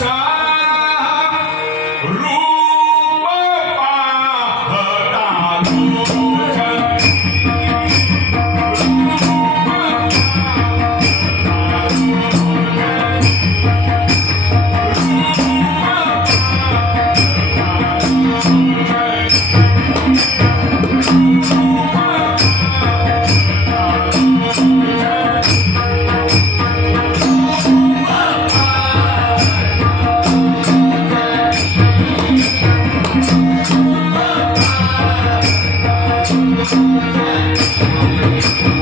Sha. Thank you.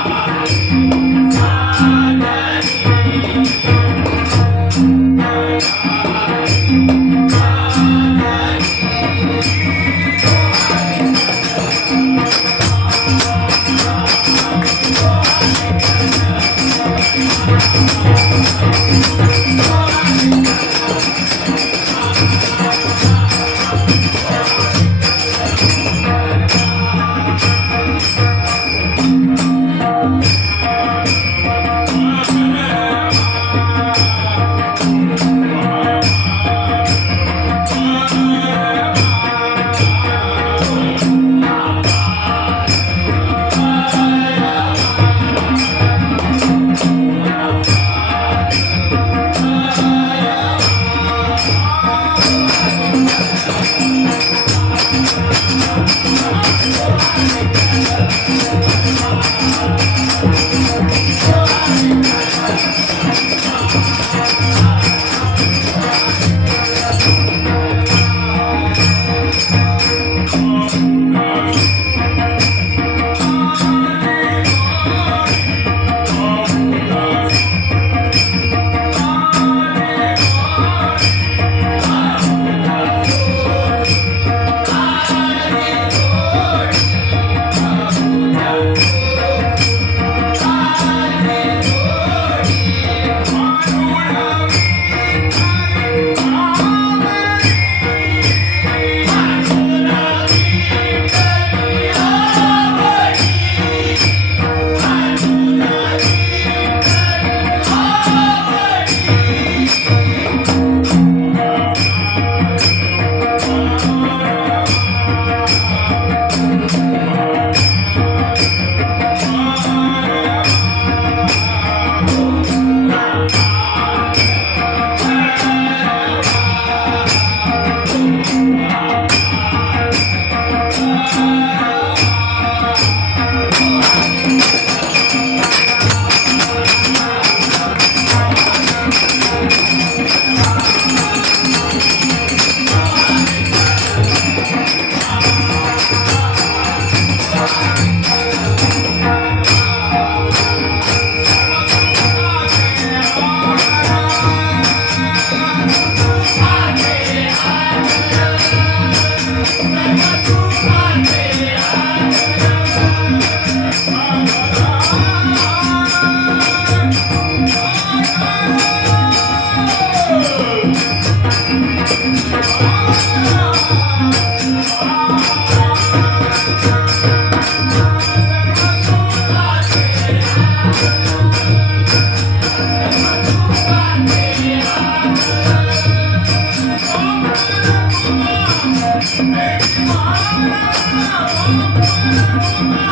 Oh Oh, oh, oh, oh,